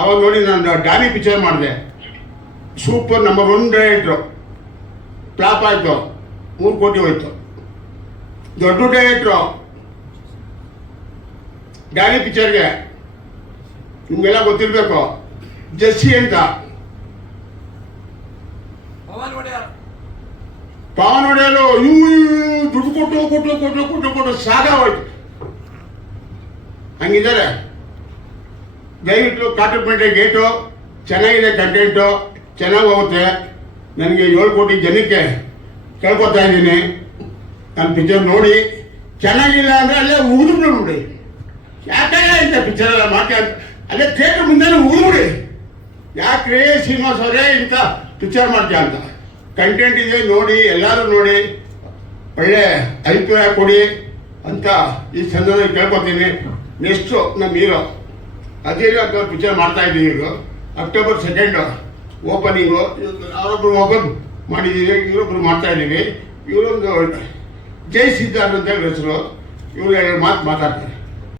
ಅವಾಗ ನೋಡಿ ನಾನು ಡ್ಯಾನಿ ಪಿಕ್ಚರ್ ಮಾಡಿದೆ. ಸೂಪರ್ ನಂಬರ್ 1 ಡೈರೆಕ್ಟ್ರು. ಫ್ಲಾಪ್ ಆಯಿತು, 3 ಕೋಟಿ ಹೋಯ್ತು. ದೊಡ್ಡ ಡೈರೆಕ್ಟ್ರು ಡ್ಯಾನಿ ಪಿಕ್ಚರ್ಗೆ, ನಿಮಗೆಲ್ಲ ಗೊತ್ತಿರಬೇಕು, ಜಸ್ಸಿ ಅಂತ. ಪವನ್ ಒಡೆಯರು ದುಡ್ಡು ಕೊಟ್ಟು ಸಾಕಾಗೋಯ್ತು. ಹಂಗಿದ್ದಾರೆ. ದಯವಿಟ್ಟು ಕಾಟಪೇಟೆ ಗೇಟು ಚೆನ್ನಾಗಿದೆ, ಕಂಟೆಂಟು ಚೆನ್ನಾಗಿ ಹೋಗುತ್ತೆ. ನನಗೆ 7 ಕೋಟಿ ಜನಕ್ಕೆ ಕೇಳ್ಕೊತಾ ಇದ್ದೀನಿ, ನನ್ನ ಪಿಕ್ಚರ್ ನೋಡಿ ಚೆನ್ನಾಗಿಲ್ಲ ಅಂದರೆ ಅಲ್ಲೇ ಉಗಿದ್ಬಿಡು ನೋಡಿ. ಯಾಕಂದ್ರೆ ಇಂಥ ಪಿಕ್ಚರ್ ಎಲ್ಲ ಮಾತಾಡ ಅಲ್ಲೇ ಥಿಯೇಟ್ರ್ ಮುಂದೆ ಉಗಿದ್ಬಿಡಿ. ಯಾಕ್ರಿ ಶ್ರೀನಿವಾಸ್ ಅವರೇ ಇಂಥ ಪಿಕ್ಚರ್ ಮಾಡ್ತೀಯ ಅಂತ. ಕಂಟೆಂಟ್ ಇದೆ, ನೋಡಿ, ಎಲ್ಲರೂ ನೋಡಿ, ಒಳ್ಳೆ ಅಭಿಪ್ರಾಯ ಕೊಡಿ ಅಂತ ಈ ಸಂದರ್ಭದಲ್ಲಿ ಕೇಳ್ಕೊತೀನಿ. ನೆಕ್ಸ್ಟು ನಮ್ಮ ಹೀರೋ ಅದೇನು ಅಂತ ಪಿಕ್ಚರ್ ಮಾಡ್ತಾ ಇದ್ದೀವಿ. ಈಗ ಅಕ್ಟೋಬರ್ 2 ಓಪನಿಂಗು. ಅವರೊಬ್ಬರು ಓಪನ್ ಮಾಡಿದ್ದೀವಿ, ಇವರೊಬ್ಬರು ಮಾಡ್ತಾ ಇದ್ದೀವಿ. ಇವರೊಂದು ಜೈ ಸಿದ್ಧಾರ್ಥ ಅಂತ ಹೆಸರು. ಇವರು 2 ಮಾತು ಮಾತಾಡ್ತಾರೆ.